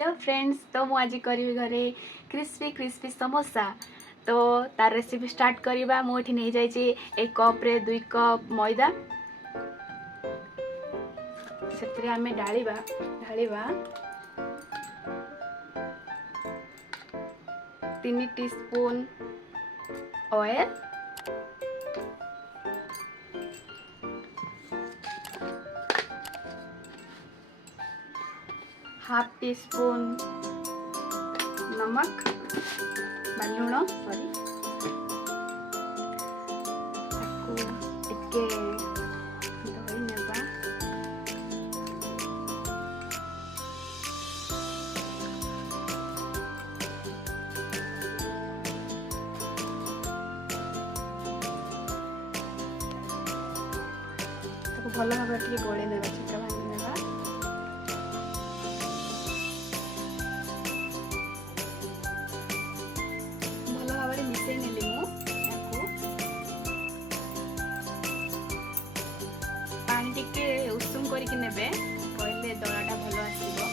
Hello friends, तो मुझे आज करी घरे क्रिस्पी क्रिस्पी समोसा। तो तार रेसिपी स्टार्ट करवा। मुझे नहीं जाइए एक कप रे 2 कप मैदा से आम ढालिबा 3 teaspoon oil, half tea spoon नमक लुण सॉरी टिके धोई नेबा। भल भाव टिके गोले नेबा, चिका भांगी नेबा। भल भाव मिसई नेली मु पानी टिके उषुम करके नेबे, कहले दलाटा भल आसीबो।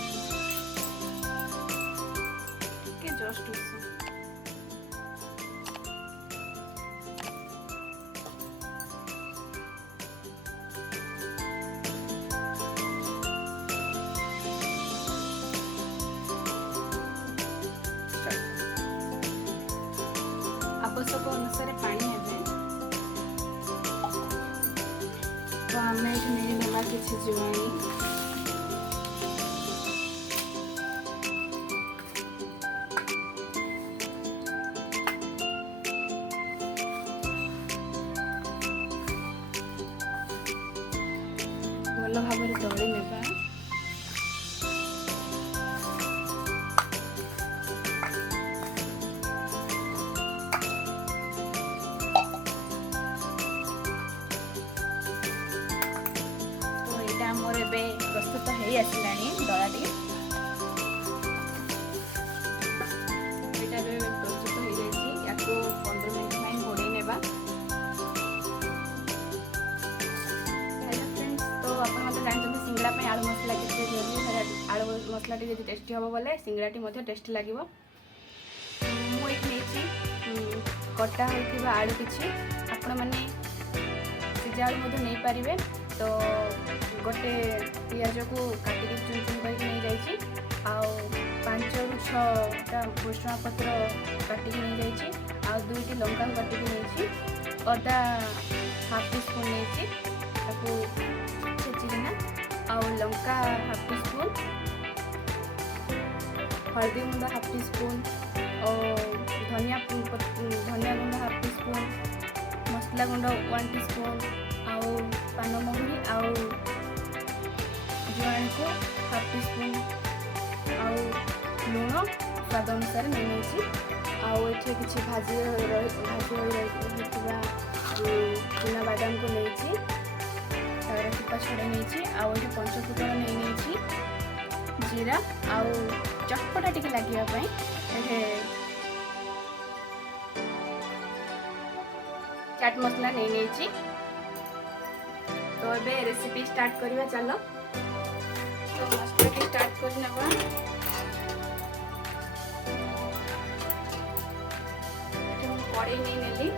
टिके जस्ट उषुम आवश्यक अनुसार पानी हेबे। तो आम नहीं ना किसी जीवाणी भल भाव दली नेबा। मोर ए प्रस्तुत हो आसलानी दलाटी प्रस्तुत हो जाए। 15 मिनट घोड़े नेबा। फ्रेंड्स, तो आप जानते सिंगड़ा आलू मसला के आलू मसला टेस्टी हम बोले सिंगड़ाटी टेस्टी लगे। मुझे कटा होता आलू किसी आपण मैंने सीझा आलू नहीं पारे। तो गोटे पियाज को काटिक चुन चुन करके नहीं जाइए। 5 ରୁ 6टा भुसुंगा पत्र काटिक नहीं जाइए। 2टी लंका काटिक नहीं। अदा हाफ टी स्पून नहीं छेचिकिना। लंका हाफ टी स्पून, हल्दी गुंड हाफ टी स्पून, धनिया गुंड हाफ टी स्पून, मसला गुंड 1 टी स्पून, पान महुरी जुआन को हाफ टी स्पून, लुण स्वाद अनुसार नहीं किसी भाजी चूना बादाम को नहीं टीपा छड़े नहीं। पंचफुटन नहीं जीरा चटपटा टिके लगे चाट मसला नहीं। तो ये रेसिपी स्टार्ट करवा। चलो तो मसला के स्टार्ट कर नवा। कड़े नहीं नेली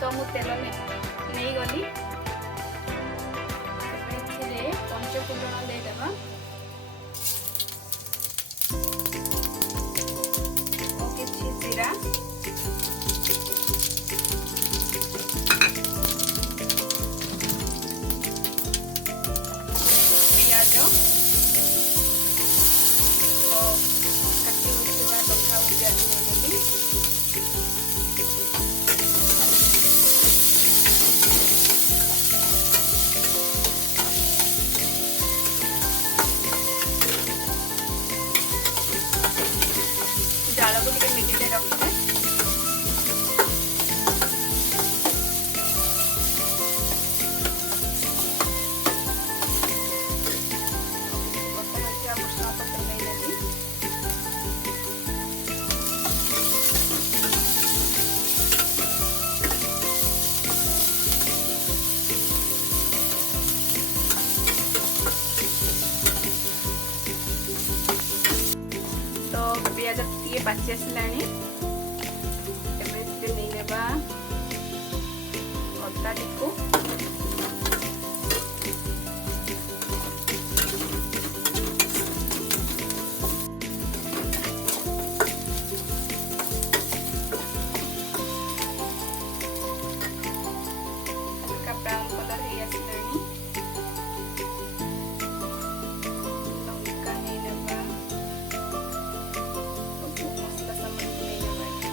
तो मु तेल नहीं गली। पंचफुटन देदेबा किसी जीरा, पियाज काटी लंका प्याज नहीं। पियाज टे पाची आसला नहीं नेबा अदा टिकू ब्राउन कलर हो आसला लंका नहीं नेबा मसला सामान नहीं नेबा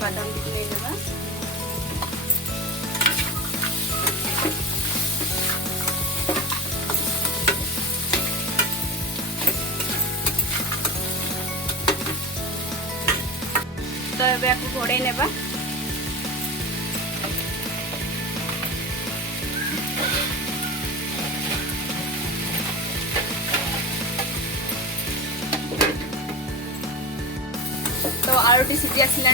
बादाम टी नहीं लेवा तो ये घोड़े नेबा तो आलूटी सीझी आसला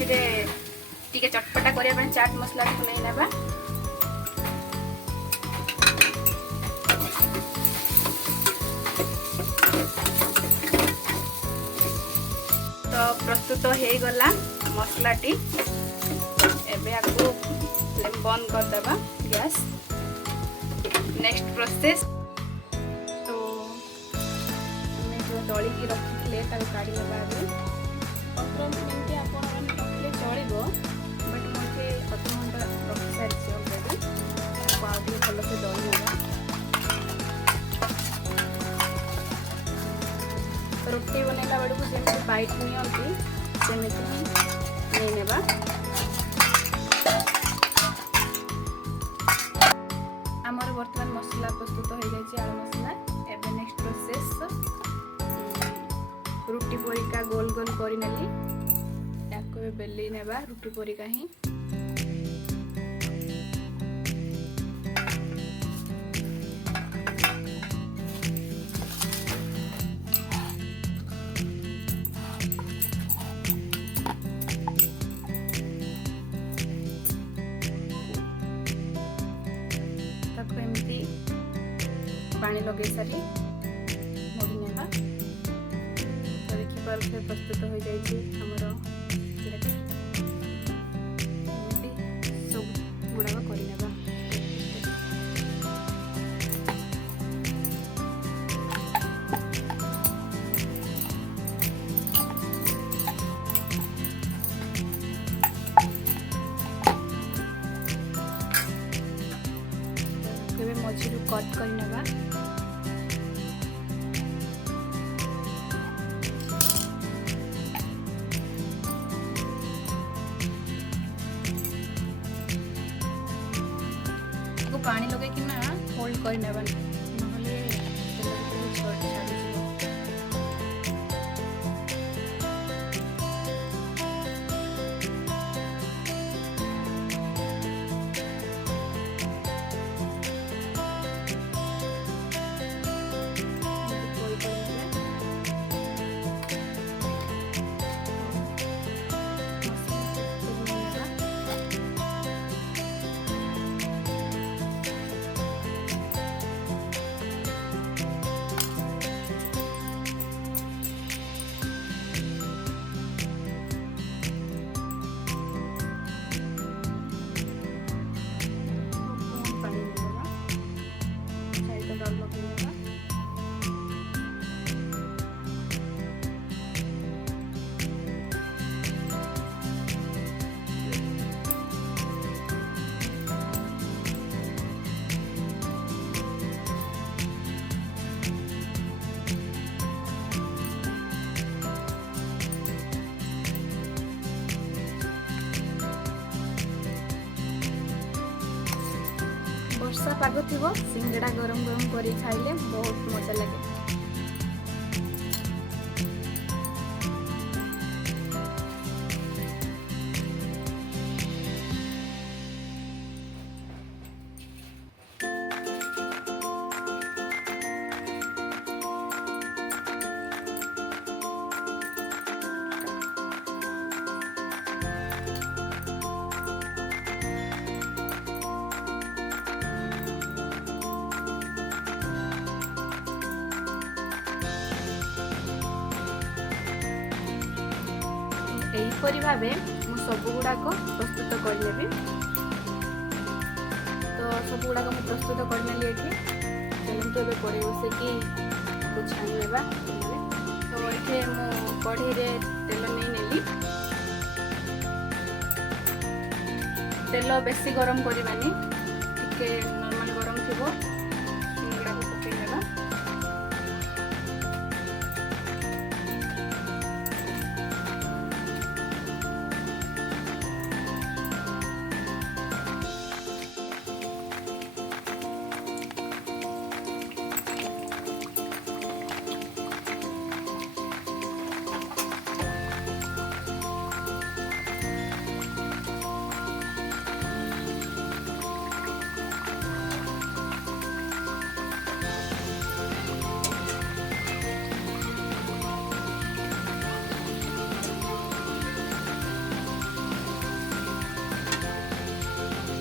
टे चटपटा करने चाट मसला को नहीं नेबा तो प्रस्तुत हो गला मसलाटी एबे आपको फ्लेम बंद कर देबा गैस नेक्स्ट प्रोसेस तो हमें जो दली की रखिले ताको काढी लेबा मिनट आपण रखिले चलो बट मुझे अध घंटा रखी सारी अलरेडी आगे भल से दली नेबा रोटी बनैला बेलू जमी बाइट नियंती सेमती नहीं नेबा आमर बर्तमान मसला प्रस्तुत हो जाए आलू मसला एबे नेक्स्ट प्रोसेस रुटी परिका गोल गोल कर नेली याको बेली नेबा रुटी परिका ही पानी लगे सारी मोड़ी नेबा तो देखिए प्रस्तुत हो जाए सब गुड़ाक कर मझी कट कर नेबा पानी लगे कि ना होल्ड कर नेबा नहले छाड़ी ପାଗ ଥିବ ସିଙ୍ଗଡ଼ା ଗରମ ଗରମ କରି ଖାଇଲେ ବହୁତ ମଜା ଲାଗେ। ଏହିପରି ଭାବେ ମୁଁ ସବୁଗୁଡ଼ାକ ପ୍ରସ୍ତୁତ କରିନେବି। ତ ସବୁଗୁଡ଼ାକ ମୁଁ ପ୍ରସ୍ତୁତ କରିନେଲି ଏଠି। ଚାଲନ୍ତୁ ଏବେ କଡ଼େଇ ବସେଇକି ତାକୁ ଛାଣି ନେବା। ତ ଏଠି ମୁଁ କଢ଼େଇରେ ତେଲ ନେଇନେଲି। ତେଲ ବେଶୀ ଗରମ କରିବାନି, ଟିକେ ନର୍ମାଲ ଗରମ ଥିବ। ସିଙ୍ଗଡ଼ାକୁ ପକେଇଦେବା।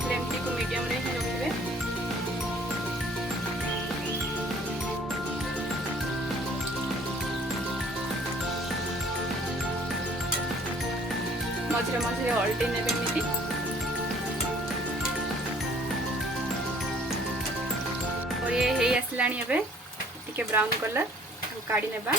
फ्लेमटीକୁ ମିଡ଼ିୟମରେ ହିଁ ରଖିବେ। ମଝିରେ ମଝିରେ ଅଲଟି ନେବେ ଏମିତି। ଇଏ ହେଇ ଆସିଲାଣି ଏବେ ଟିକେ ବ୍ରାଉନ୍ କଲର୍, ତାକୁ କାଢ଼ି ନେବା।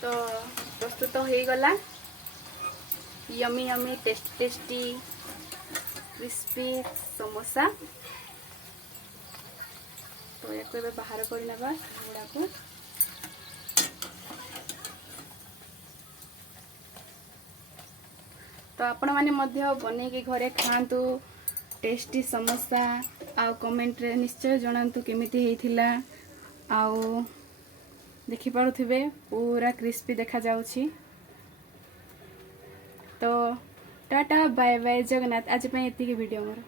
तो प्रस्तुत हो गला yummy yummy tasty crispy samosa. तो या बाहर करना गुड़ा को। तो आपण मैंने बन के घरे खातु टेस्टी समोसा। आ कमेंट रे निश्चय जनातु केमिति हेइथिला। आउ देखि पारुथिबे पूरा क्रिस्पी देखा जाउछि। तो टाटा बाय बाय जगन्नाथ। आज पे एतिके वीडियो मोर।